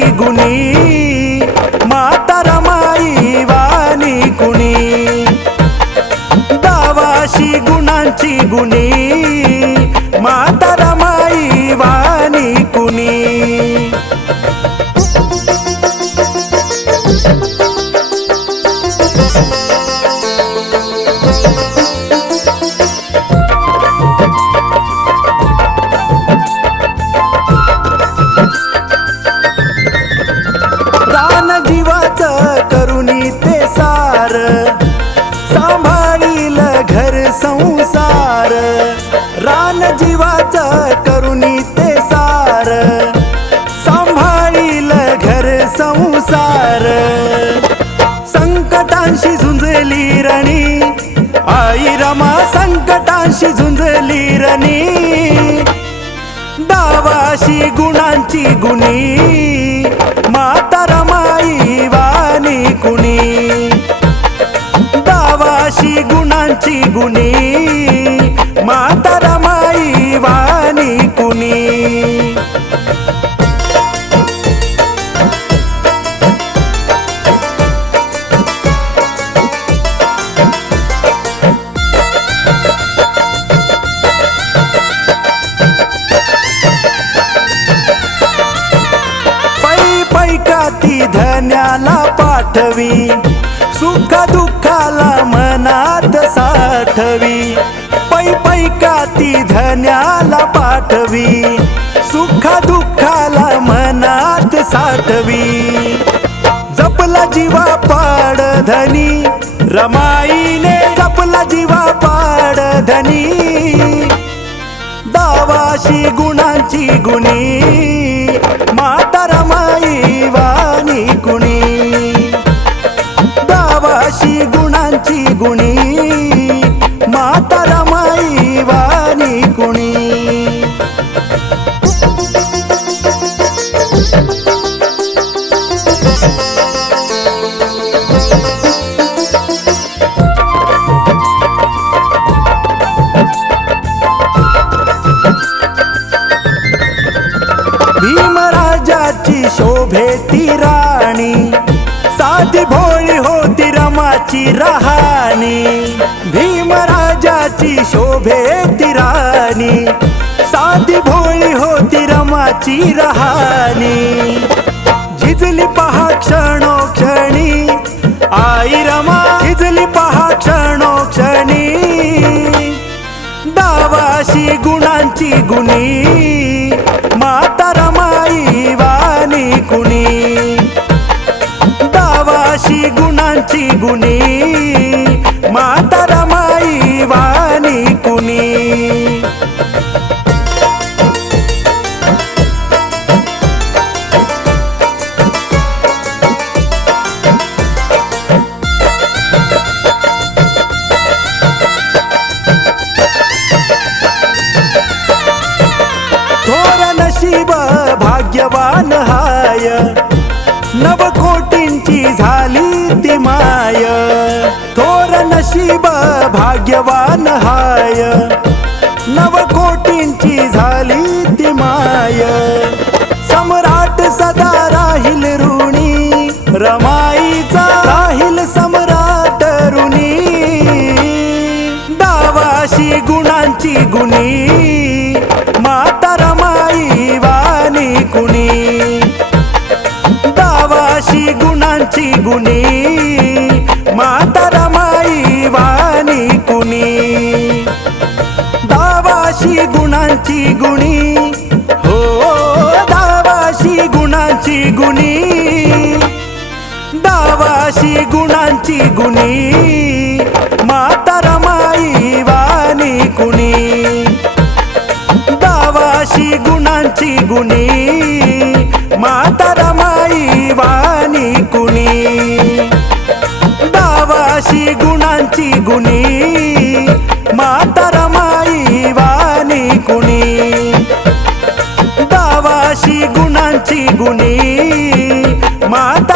गुणांची गुणी माता रमाई वाणी कुणी दावाशी गुणांची गुणी माता रमाई वाणी कुणी रान जीवाचं करुणी ते सार सांभाळील घर संसार रान जीवाचं करुणी ते सार सांभाळील घर संसार संकटांशी झुंजली रणी आई रमा संकटांशी झुंजली रणी दावाशी गुणांची गुणी माता रमाई वाणी कुणी दावाशी गुणांची गुणी माता रमाई वाणी कुणी पैकाती धन्याला पाठवी सुख दुःखाला मनात साठवी पैकाती धन्याला पाठवी सुख दुःखाला मनात साठवी जपला जीवा पाड धनी रमाईने जपला जीवा पाड धनी दावाशी गुणांची गुणी माता रमाई वाणी कुणी दावाशी गुणांची गुणी माता रमाई वाणी कुणी भीमराजाची शोभे ती राणी साधी भोळी होती रमाची रहाणी भीमराजाची शोभे ती राणी साधी भोळी होती रमाची रहाणी झिजली पहा क्षणोक्षणी आई रमा झिजली पहा क्षणोक्षणी दावाशी गुणांची गुणी माता रमाई वाणी कुणी दावाशी गुणांची गुणी माता रमाई वाणी कुणी नशीब भाग्यवान हाय नवकोटींची झाली ती माय थोर नशीब भाग्यवान हाय नवकोटींची झाली ती माय सम्राट सदा राहील ऋणी रमाईचा राहील सम्राट ऋणी दावाशी गुणांची गुणी माता रमाई वाणी कुणी दावाशी गुणांची गुणी माता रमाई वाणी कुणी दावाशी गुणांची गुणी हो दावाशी गुणांची गुणी दावाशी गुणांची गुणी माता रमाई वाणी कुणी दावाशी गुणांची गुणी माता रमाई वाणी कुणी दावाशी गुणांची गुणी माता रमाई वाणी कुणी दावाशी गुणांची गुणी माता